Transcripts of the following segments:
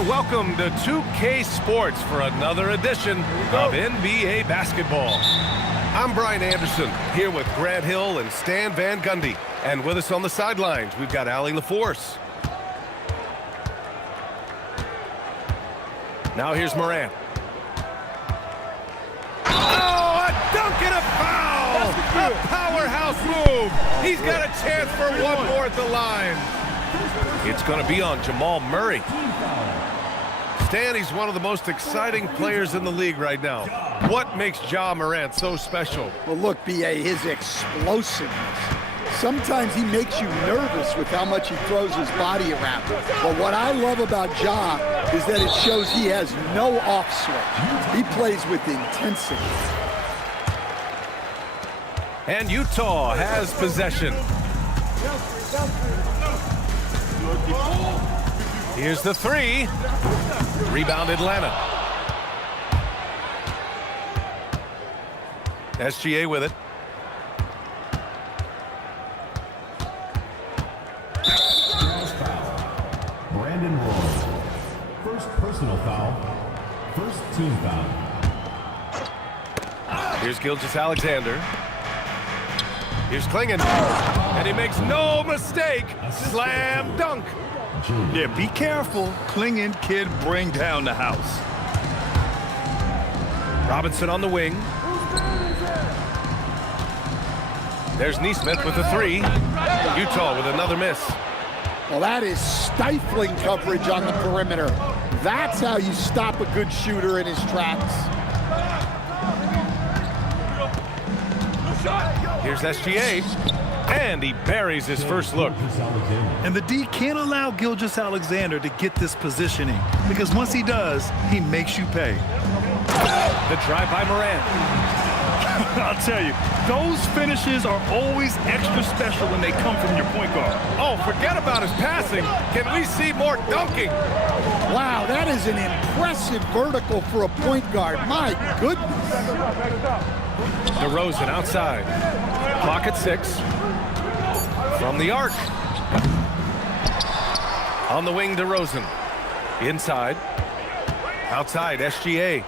And welcome to 2K Sports for another edition of NBA basketball. I'm Brian Anderson, here with Grant Hill and Stan Van Gundy. And with us on the sidelines, we've got Allie LaForce. Now here's Morant. Oh, a dunk and a foul! A powerhouse move! He's got a chance for one more at the line. It's going to be on Jamal Murray. Stan, he's one of the most exciting players in the league right now. What makes Ja Morant so special? Well, look, B.A., his explosiveness. Sometimes he makes you nervous with how much he throws his body around. But what I love about Ja is that it shows he has no off switch. He plays with intensity. And Utah has possession. Here's the three. Rebound Atlanta. SGA with it. Brandon Roy. First personal foul. First team foul. Here's Gilgeous-Alexander. Here's Klingon. And he makes no mistake. Slam dunk. Yeah, be careful. Klingon kid bring down the house. Robinson on the wing. There's Nesmith with the three. Utah with another miss. Well, that is stifling coverage on the perimeter. That's how you stop a good shooter in his tracks. Here's SGA. And he buries his first look. And the D can't allow Gilgeous-Alexander to get this positioning, because once he does, he makes you pay. The drive by Morant. I'll tell you, those finishes are always extra special when they come from your point guard. Oh, forget about his passing. Can we see more dunking? Wow, that is an impressive vertical for a point guard. My goodness. DeRozan outside. Clock at 6. From the arc. On the wing, DeRozan. Inside. Outside, SGA.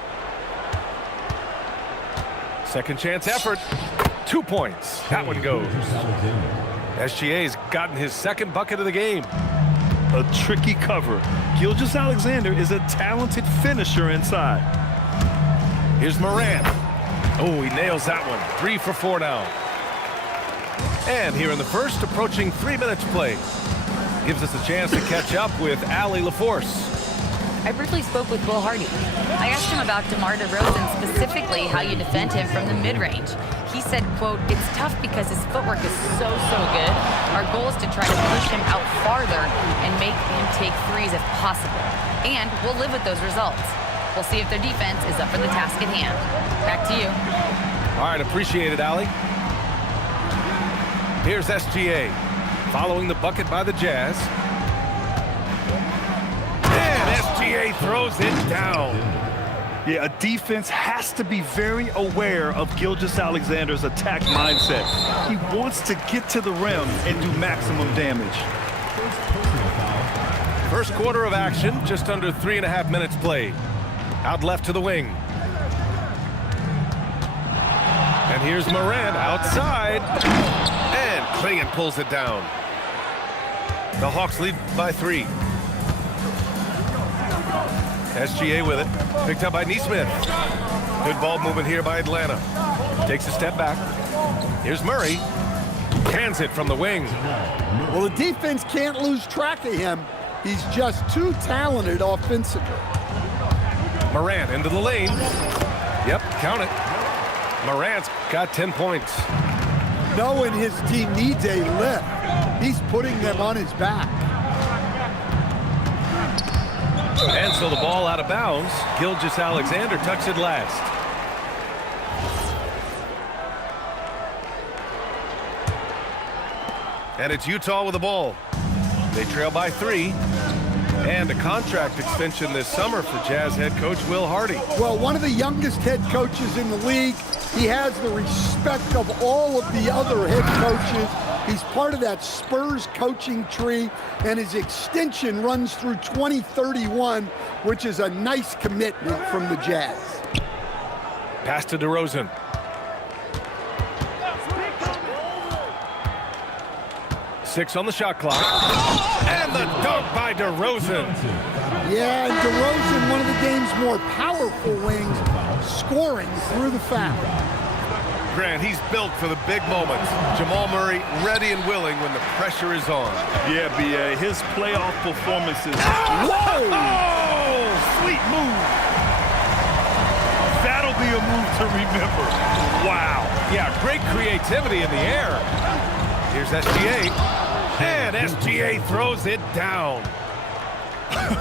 Second chance effort. 2 points. That one goes. SGA's gotten his second bucket of the game. A tricky cover. Gilgeous-Alexander is a talented finisher inside. Here's Morant. Oh, he nails that one. 3 for 4 now. And here in the first, approaching 3 minutes play. Gives us a chance to catch up with Allie LaForce. I briefly spoke with Will Hardy. I asked him about DeMar DeRozan, specifically how you defend him from the mid-range. He said, quote, "It's tough because his footwork is so good. Our goal is to try to push him out farther and make him take threes if possible. And we'll live with those results. We'll see if their defense is up for the task at hand." Back to you. All right, appreciate it, Allie. Here's SGA, following the bucket by the Jazz. And SGA throws it down. Yeah, a defense has to be very aware of Gilgeous-Alexander's attack mindset. He wants to get to the rim and do maximum damage. First quarter of action, just under 3.5 minutes played. Out left to the wing. And here's Morant outside. And Klingon pulls it down. The Hawks lead by 3. SGA with it. Picked up by Nesmith. Good ball movement here by Atlanta. Takes a step back. Here's Murray. Hands it from the wing. Well, the defense can't lose track of him. He's just too talented offensively. Morant into the lane. Yep, count it. Morant's got 10 points. Knowing his team needs a lift, he's putting them on his back. And so the ball out of bounds. Gilgeous-Alexander tucks it last. And it's Utah with the ball. They trail by 3. And a contract extension this summer for Jazz head coach Will Hardy. Well, one of the youngest head coaches in the league. He has the respect of all of the other head coaches. He's part of that Spurs coaching tree, and his extension runs through 2031, which is a nice commitment from the Jazz. Pass to DeRozan. Six on the shot clock. And the dunk by DeRozan. Yeah, and DeRozan, one of the game's more powerful wings, scoring through the foul. Grant, he's built for the big moments. Jamal Murray ready and willing when the pressure is on. Yeah, B.A., his playoff performances. Whoa! Oh, sweet move. That'll be a move to remember. Wow. Yeah, great creativity in the air. Here's SGA. And SGA throws it down.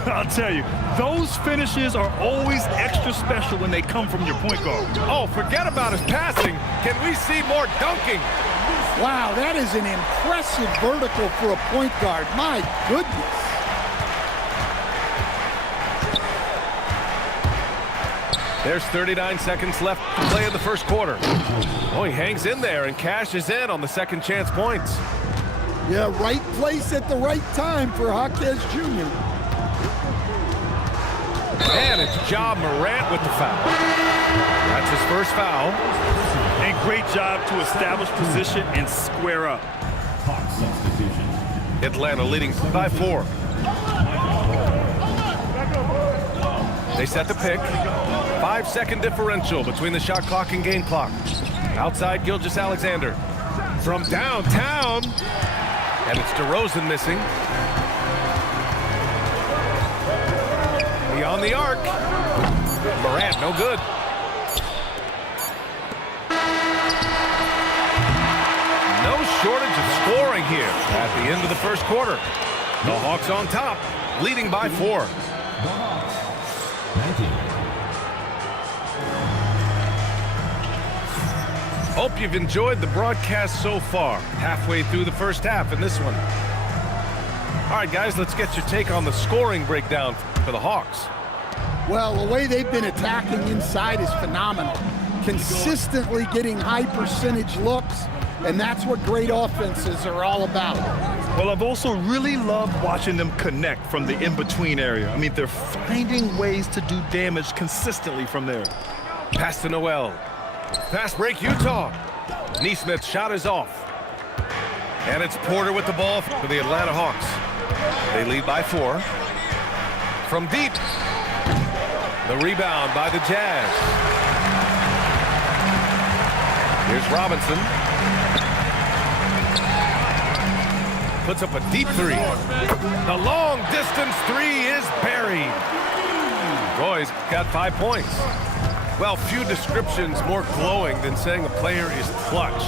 I'll tell you, those finishes are always extra special when they come from your point guard. Oh, forget about his passing. Can we see more dunking? Wow, that is an impressive vertical for a point guard. My goodness. There's 39 seconds left to play in the first quarter. Oh, he hangs in there and cashes in on the second chance points. Yeah, right place at the right time for Jaquez Jr. And it's Ja Morant with the foul. That's his first foul. And great job to establish position and square up. Hawks substitution. Atlanta leading by 4. They set the pick. 5-second differential between the shot clock and game clock. Outside Gilgeous-Alexander. From downtown. And it's DeRozan missing. Beyond the arc. Morant, no good. No shortage of scoring here at the end of the first quarter. The Hawks on top, leading by 4. The Hawks. 19. Hope you've enjoyed the broadcast so far. Halfway through the first half in this one. All right, guys, let's get your take on the scoring breakdown for the Hawks. Well, the way they've been attacking inside is phenomenal. Consistently getting high percentage looks, and that's what great offenses are all about. Well, I've also really loved watching them connect from the in-between area. I mean, they're finding ways to do damage consistently from there. Pass to Noel. Fast break, Utah. Neesmith's shot is off. And it's Porter with the ball for the Atlanta Hawks. They lead by 4. From deep. The rebound by the Jazz. Here's Robinson. Puts up a deep 3. The long distance 3 is buried. Roy's got 5 points. Well, few descriptions more glowing than saying a player is clutch.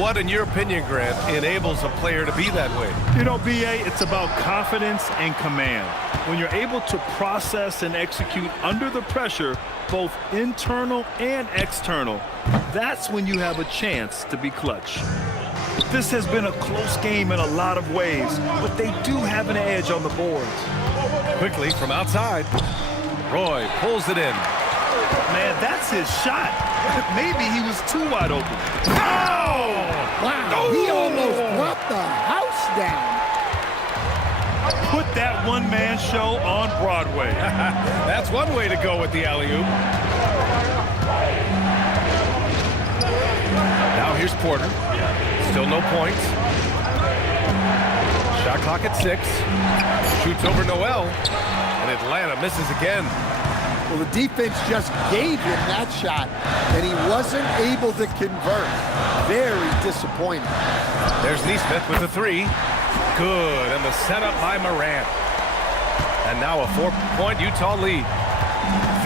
What, in your opinion, Grant, enables a player to be that way? You know, B.A., it's about confidence and command. When you're able to process and execute under the pressure, both internal and external, that's when you have a chance to be clutch. This has been a close game in a lot of ways, but they do have an edge on the boards. Quickly from outside, Roy pulls it in. Man, that's his shot. Maybe he was too wide open. Oh! Wow, he almost brought the house down. Put that one-man show on Broadway. That's one way to go with the alley-oop. Now here's Porter. Still no points. Shot clock at 6. Shoots over Noel. And Atlanta misses again. Well, the defense just gave him that shot, and he wasn't able to convert. Very disappointing. There's Neesmith with the 3. Good, and the setup by Morant. And now a 4-point Utah lead.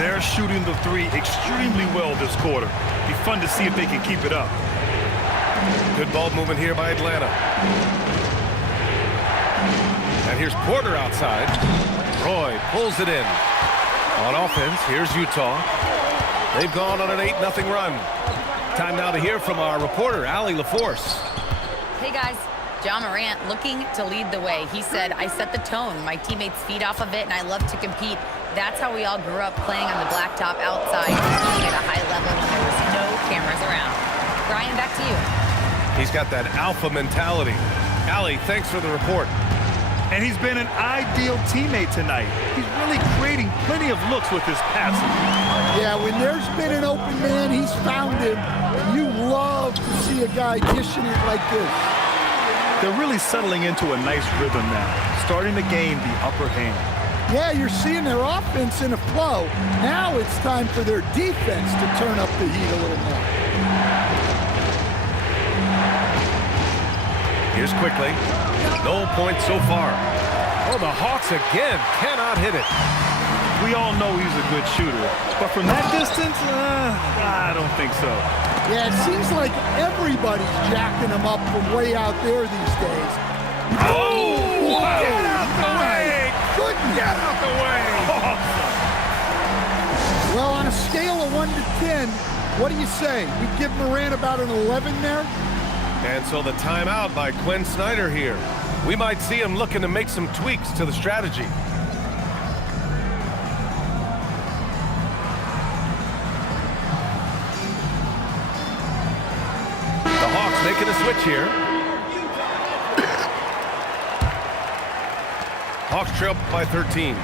They're shooting the 3 extremely well this quarter. Be fun to see if they can keep it up. Good ball movement here by Atlanta. And here's Porter outside. Roy pulls it in. On offense, here's Utah. They've gone on an 8-0 run. Time now to hear from our reporter, Allie LaForce. Hey, guys. Ja Morant looking to lead the way. He said, I set the tone. My teammates feed off of it, and I love to compete. That's how we all grew up, playing on the blacktop outside, competing at a high level when there was no cameras around. Brian, back to you. He's got that alpha mentality. Allie, thanks for the report. And he's been an ideal teammate tonight. He's really creating plenty of looks with his passing. Yeah, when there's been an open man, he's found him. And you love to see a guy dishing it like this. They're really settling into a nice rhythm now, starting to gain the upper hand. Yeah, you're seeing their offense in a flow. Now it's time for their defense to turn up the heat a little more. Here's quickly. No points so far. Oh, the Hawks again cannot hit it. We all know he's a good shooter, but from that distance, I don't think so. Yeah, it seems like everybody's jacking him up from way out there these days. Oh! Get out the way! Goodness. Get out the way! Well, on a scale of 1 to 10, what do you say? We give Morant about an 11 there? And so the timeout by Quinn Snyder here. We might see him looking to make some tweaks to the strategy. The Hawks making a switch here. Hawks trail by 13.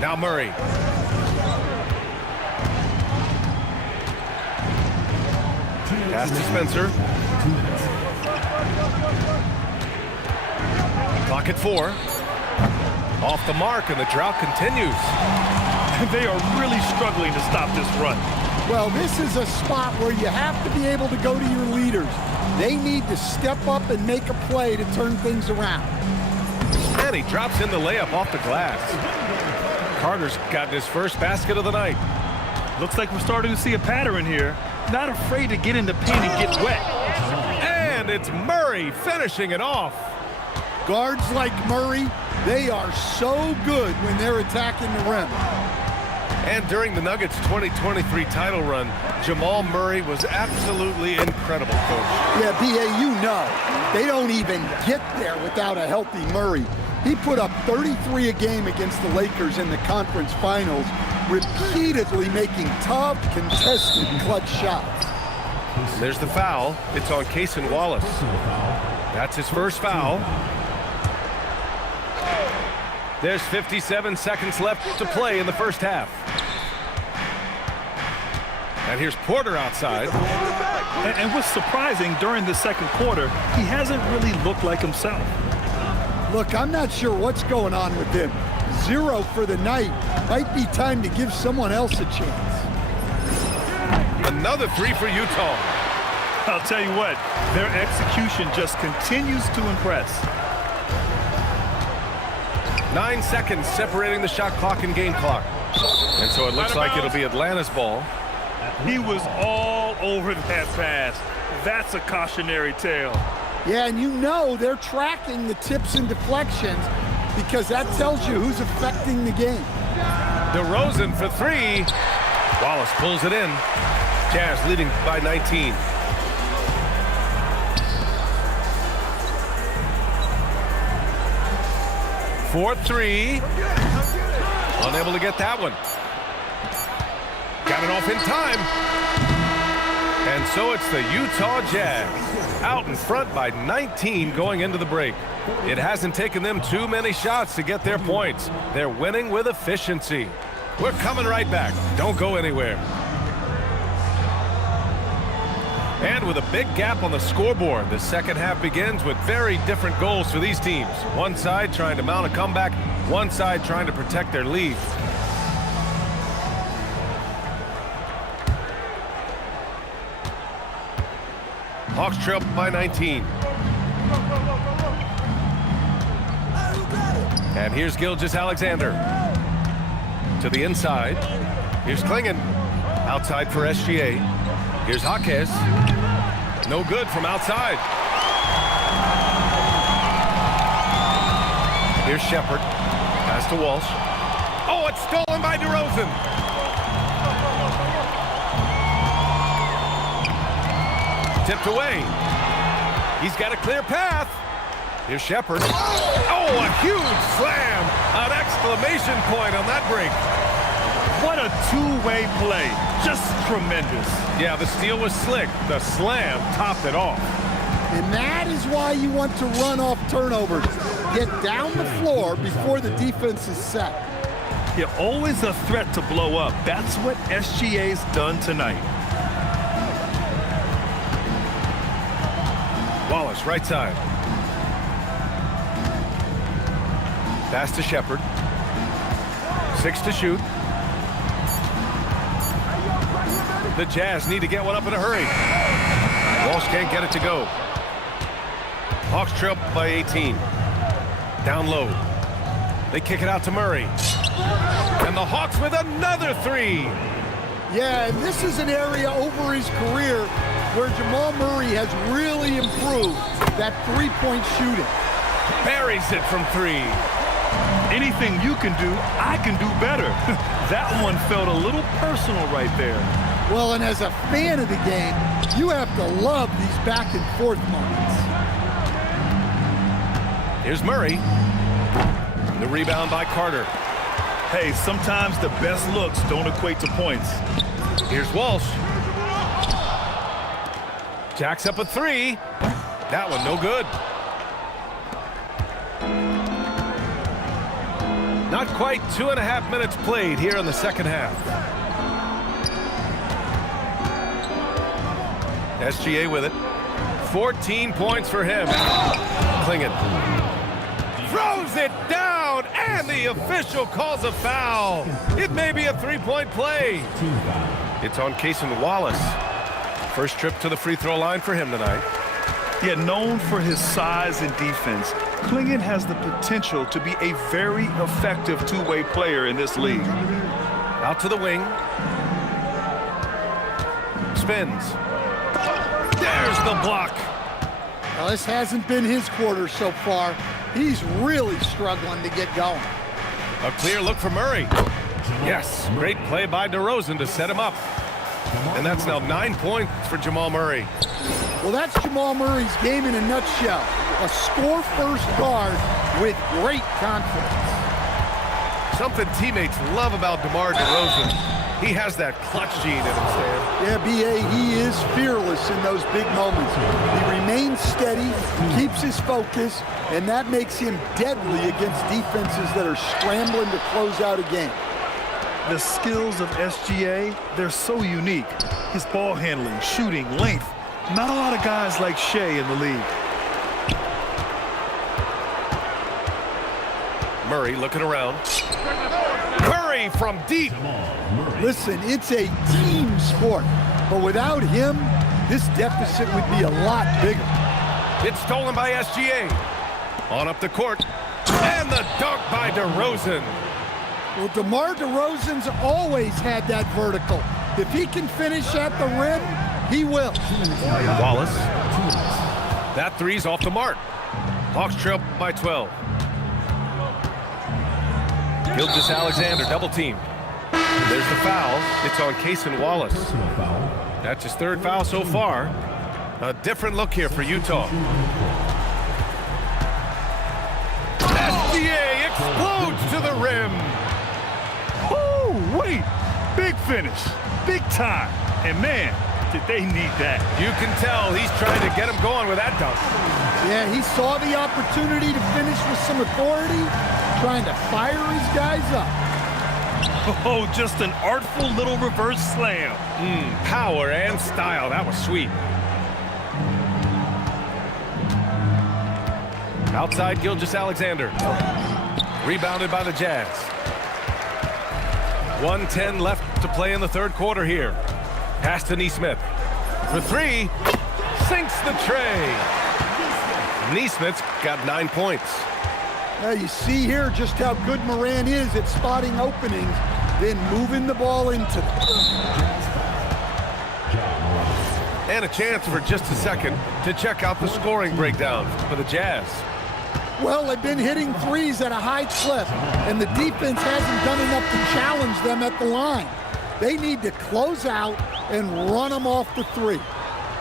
Now Murray. Pass to Spencer. Clock at 4. Off the mark, and the drought continues. They are really struggling to stop this run. Well, this is a spot where you have to be able to go to your leaders. They need to step up and make a play to turn things around. And he drops in the layup off the glass. Carter's gotten his first basket of the night. Looks like we're starting to see a pattern here. Not afraid to get in the paint and get wet. And it's Murray finishing it off. Guards like Murray, they are so good when they're attacking the rim. And during the Nuggets' 2023 title run, Jamal Murray was absolutely incredible, Coach. Yeah, B.A., you know, they don't even get there without a healthy Murray. He put up 33 a game against the Lakers in the conference finals, repeatedly making tough, contested, clutch shots. There's the foul. It's on Cason Wallace. That's his first foul. There's 57 seconds left to play in the first half. And here's Porter outside. And what's surprising, during the second quarter, he hasn't really looked like himself. Look, I'm not sure what's going on with him. 0 for the night. Might be time to give someone else a chance. Another 3 for Utah. I'll tell you what, their execution just continues to impress. 9 seconds separating the shot clock and game clock. And so it looks like it'll be Atlanta's ball. He was all over that pass. That's a cautionary tale. Yeah, and you know they're tracking the tips and deflections because that tells you who's affecting the game. DeRozan for 3. Wallace pulls it in. Jazz leading by 19. Fourth 3. Unable to get that one. Got it off in time. And so it's the Utah Jazz out in front by 19 going into the break. It hasn't taken them too many shots to get their points. They're winning with efficiency. We're coming right back. Don't go anywhere. And with a big gap on the scoreboard, the second half begins with very different goals for these teams. One side trying to mount a comeback, one side trying to protect their lead. Hawks trail by 19. And here's Gilgeous-Alexander. To the inside. Here's Klingon. Outside for SGA. Here's Jaquez. No good from outside. Here's Shepard. Pass to Walsh. Oh, it's stolen by DeRozan. Tipped away. He's got a clear path. Here's Shepard. Oh, a huge slam. An exclamation point on that break. What a two-way play. Just tremendous. Yeah, the steal was slick. The slam topped it off. And that is why you want to run off turnovers. Get down the floor before the defense is set. You're always a threat to blow up. That's what SGA's done tonight. Wallace, right side. Pass to Shepard. 6 to shoot. The Jazz need to get one up in a hurry. Walsh can't get it to go. Hawks trail by 18. Down low. They kick it out to Murray. And the Hawks with another three. Yeah, and this is an area over his career where Jamal Murray has really improved that three-point shooting. Buries it from 3. Anything you can do, I can do better. That one felt a little personal right there. Well, and as a fan of the game, you have to love these back and forth moments. Here's Murray. The rebound by Carter. Hey, sometimes the best looks don't equate to points. Here's Walsh. Jacks up a 3. That one no good. Not quite 2.5 minutes played here in the second half. SGA with it. 14 points for him. Klingon throws it down, and the official calls a foul. It may be a 3-point play. It's on Cason Wallace. First trip to the free throw line for him tonight. Yet known for his size and defense, Klingon has the potential to be a very effective two-way player in this league. Out to the wing. Spins. There's the block. Well, this hasn't been his quarter so far. He's really struggling to get going. A clear look for Murray. Yes, great play by DeRozan to set him up. And that's now 9 points for Jamal Murray. Well, that's Jamal Murray's game in a nutshell. A score-first guard with great confidence. Something teammates love about DeMar DeRozan. He has that clutch gene in him, Stan. Yeah, B.A., he is fearless in those big moments. He remains steady, keeps his focus, and that makes him deadly against defenses that are scrambling to close out a game. The skills of SGA, they're so unique. His ball handling, shooting, length. Not a lot of guys like Shea in the league. Murray looking around. Curry from deep. Listen, it's a team sport, but without him, this deficit would be a lot bigger. It's stolen by SGA. On up the court. And the dunk by DeRozan. Well, DeMar DeRozan's always had that vertical. If he can finish at the rim, he will. Wallace. That three's off the mark. Hawks trail by 12. Gilgeous Alexander double team. There's the foul. It's on Cason Wallace. That's his 3rd foul so far. A different look here for Utah. SGA explodes to the rim. Oh, wait. Big finish. Big time. And man, did they need that. You can tell he's trying to get him going with that dunk. Yeah, he saw the opportunity to finish with some authority, trying to fire his guys up. Oh, just an artful little reverse slam. Power and style. That was sweet. Outside Gilgeous Alexander. Rebounded by the Jazz. 1:10 left to play in the 3rd quarter here. Pass to Nesmith. For 3. Sinks the tray. Nesmith's got 9 points. Now you see here just how good Moran is at spotting openings, then moving the ball into them. And a chance for just a second to check out the scoring breakdown for the Jazz. Well, they've been hitting threes at a high clip, and the defense hasn't done enough to challenge them at the line. They need to close out and run them off the 3.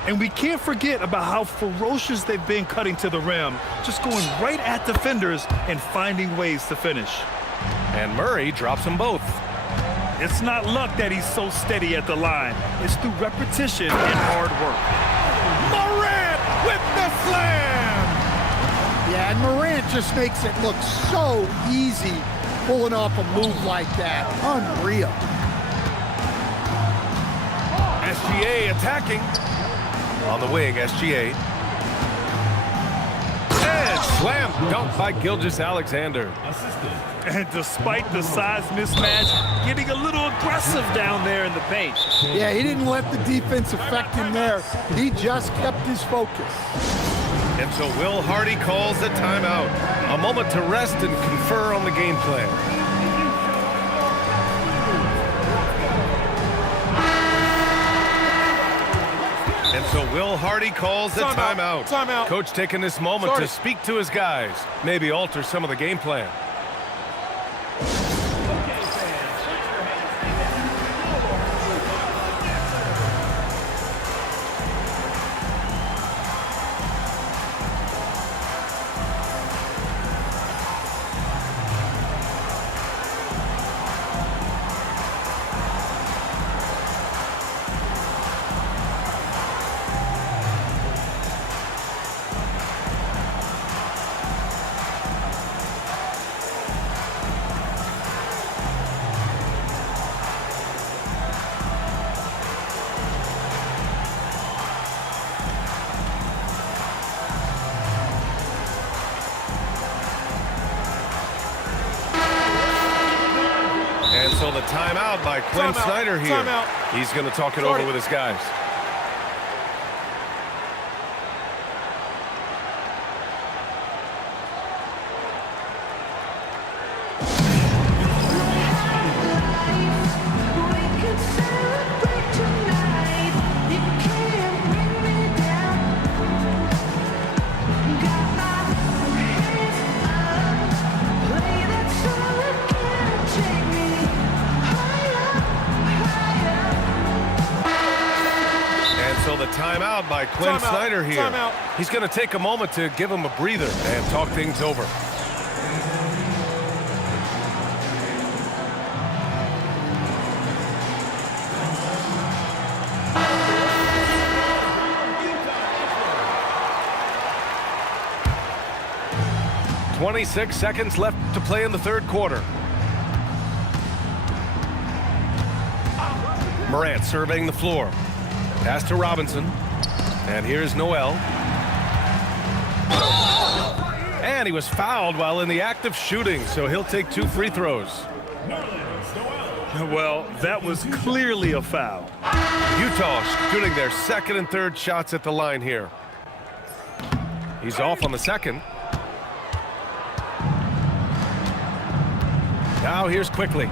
And we can't forget about how ferocious they've been cutting to the rim, just going right at defenders and finding ways to finish. And Murray drops them both. It's not luck that he's so steady at the line. It's through repetition and hard work. Morant with the slam! Yeah, and Morant just makes it look so easy pulling off a move like that. Unreal. SGA attacking. On the wing, SGA. And slam dunk by Gilgeous-Alexander. And despite the size mismatch, getting a little aggressive down there in the paint. Yeah, he didn't let the defense affect him there. He just kept his focus. And so Will Hardy calls a timeout. A moment to rest and confer on the game plan. And so Will Hardy calls a timeout. Timeout. Coach taking this moment to speak to his guys. Maybe alter some of the game plan. And so the timeout by Quinn Snyder here. He's going to talk it over with his guys. So the timeout by Quinn Snyder here. He's going to take a moment to give him a breather and talk things over. "26 seconds left to play in the third quarter. Morant surveying the floor. Pass to Robinson. And here's Noel. And he was fouled while in the act of shooting, so he'll take 2 free throws. Well, that was clearly a foul. Utah shooting their second and third shots at the line here. He's off on the second. Now here's Quickly.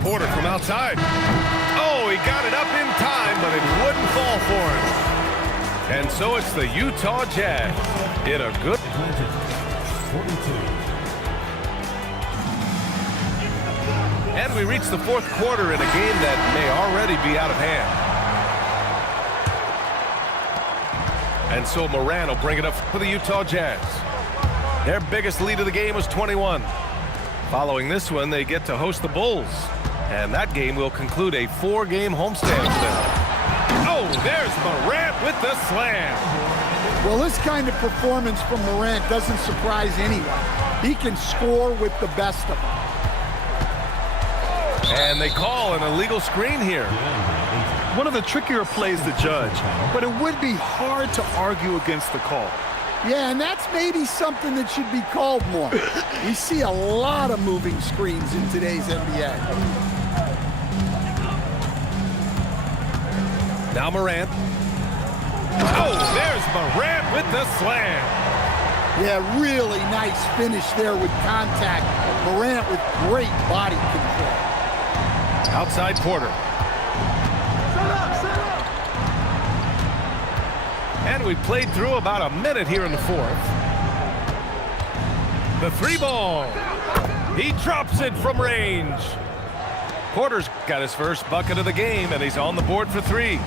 Porter from outside. Oh, he got it up in time, but it wouldn't fall for him. And so it's the Utah Jazz in a good... And we reach the fourth quarter in a game that may already be out of hand. And so Morant will bring it up for the Utah Jazz. Their biggest lead of the game was 21. Following this one, they get to host the Bulls. And that game will conclude a 4-game homestand for them. Oh, there's Morant with the slam. Well, this kind of performance from Morant doesn't surprise anyone. He can score with the best of them. And they call an illegal screen here. One of the trickier plays to judge, but it would be hard to argue against the call. Yeah, and that's maybe something that should be called more. We see a lot of moving screens in today's NBA. Now Morant. Oh, there's Morant with the slam. Yeah, really nice finish there with contact. Morant with great body control. Outside Porter. And we played through about a minute here in the fourth. The 3-ball. He drops it from range. Porter's got his first bucket of the game, and he's on the board for 3.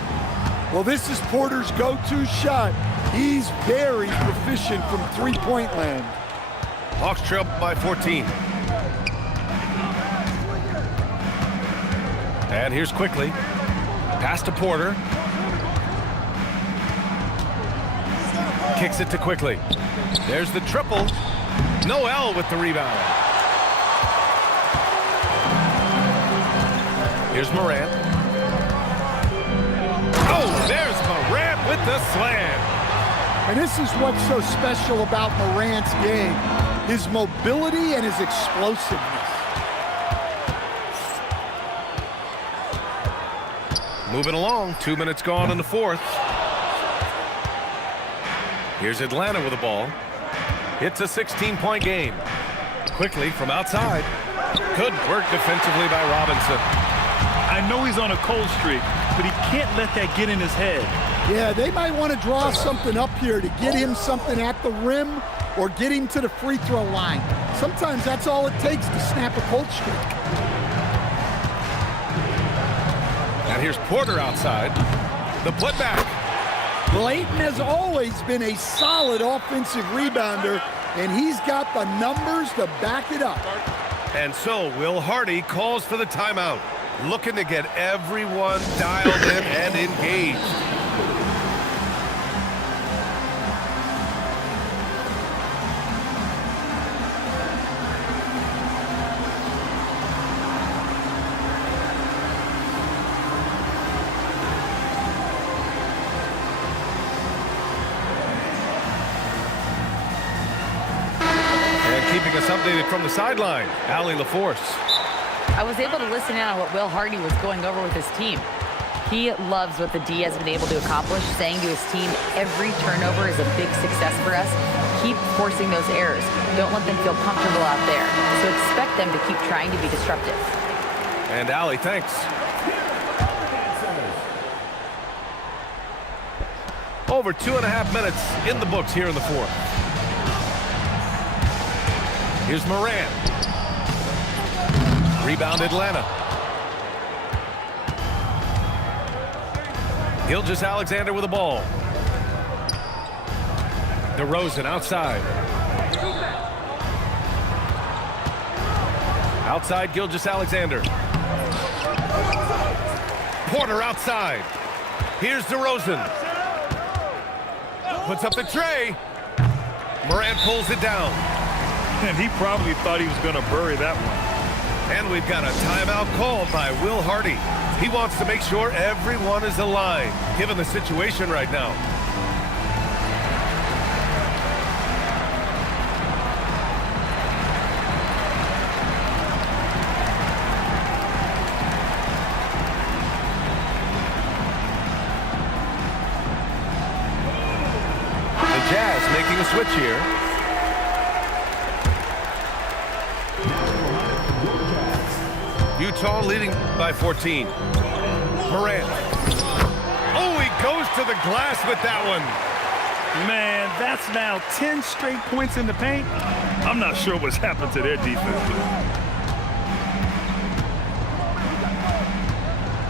Well, this is Porter's go-to shot. He's very proficient from three-point land. Hawks trail by 14. And here's quickly. Pass to Porter. Kicks it to Quickly. There's the triple. Noel with the rebound. Here's Morant. Oh, there's Morant with the slam. And this is what's so special about Morant's game, his mobility and his explosiveness. Moving along, 2 minutes gone in the fourth. Here's Atlanta with the ball. It's a 16-point game. Quickly from outside. Good work defensively by Robinson. I know he's on a cold streak, but he can't let that get in his head. Yeah, they might want to draw something up here to get him something at the rim or get him to the free throw line. Sometimes that's all it takes to snap a cold streak. And here's Porter outside. The putback. Layton has always been a solid offensive rebounder, and he's got the numbers to back it up. And so Will Hardy calls for the timeout, looking to get everyone dialed in and engaged. Keeping us updated from the sideline, Allie LaForce. I was able to listen in on what Will Hardy was going over with his team. He loves what the D has been able to accomplish, saying to his team, every turnover is a big success for us. Keep forcing those errors. Don't let them feel comfortable out there. So expect them to keep trying to be disruptive. And Allie, thanks. Over 2.5 minutes in the books here in the fourth. Here's Morant. Rebound Atlanta. Gilgeous-Alexander with the ball. DeRozan outside. Outside Gilgeous-Alexander. Porter outside. Here's DeRozan. Puts up the tray. Morant pulls it down. And he probably thought he was going to bury that one. And we've got a timeout called by Will Hardy. He wants to make sure everyone is aligned, given the situation right now. The Jazz making a switch here. Utah leading by 14. Morant. Oh, he goes to the glass with that one. Man, that's now 10 straight points in the paint. I'm not sure what's happened to their defense.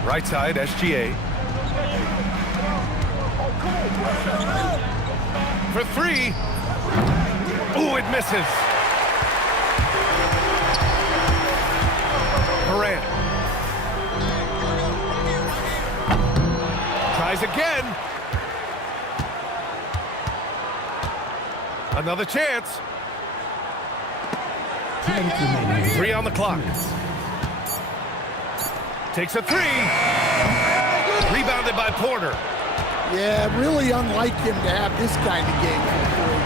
Right side, SGA. For three. Oh, it misses. Morant. Tries again. Another chance. 3 on the clock. Takes a three. Rebounded by Porter. Yeah, really unlike him to have this kind of game for three.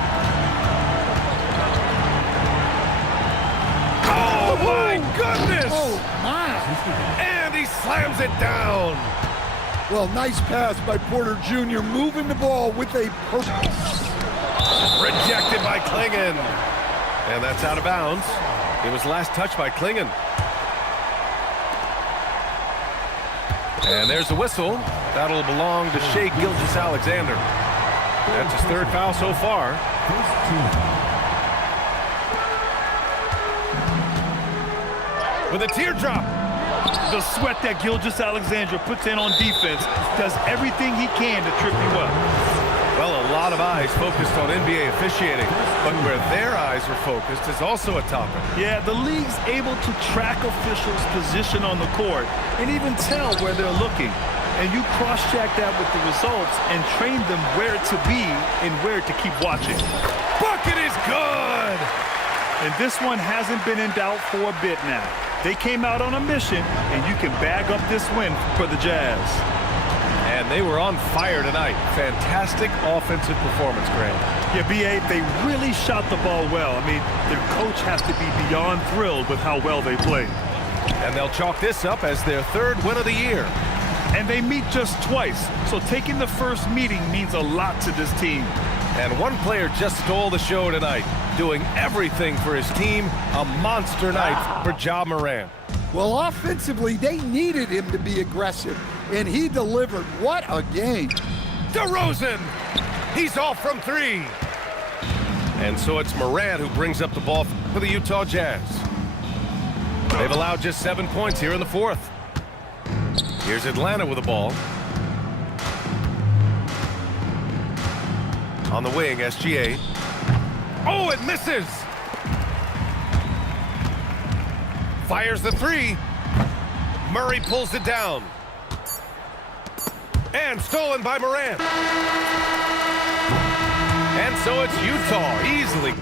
Oh, my goodness! Oh, my. And he slams it down. Well, nice pass by Porter Jr., moving the ball with a purpose. Rejected by Klingon. And that's out of bounds. It was last touched by Klingon. And there's the whistle. That'll belong to Shai Gilgeous-Alexander. That's his third foul so far. With a teardrop. The sweat that Gilgeous-Alexander puts in on defense does everything he can to trip you up. Well, a lot lot of eyes focused on NBA officiating, but where their eyes are focused is also a topic. Yeah, the league's able to track officials' position on the court and even tell where they're looking. And you cross-check that with the results and train them where to be and where to keep watching. Bucket is good! And this one hasn't been in doubt for a bit now. They came out on a mission, and you can bag up this win for the Jazz. And they were on fire tonight. Fantastic offensive performance, Grant. Yeah, B.A., they really shot the ball well. I mean, their coach has to be beyond thrilled with how well they played. And they'll chalk this up as their third win of the year. And they meet just twice, so taking the first meeting means a lot to this team. And one player just stole the show tonight, doing everything for his team. A monster night for Ja Morant. Well, offensively, they needed him to be aggressive, and he delivered. What a game. DeRozan! He's off from three. And so it's Morant who brings up the ball for the Utah Jazz. They've allowed just 7 points here in the fourth. Here's Atlanta with the ball. On the wing, SGA. Oh, it misses! Fires the three. Murray pulls it down. And stolen by Morant. And so it's Utah easily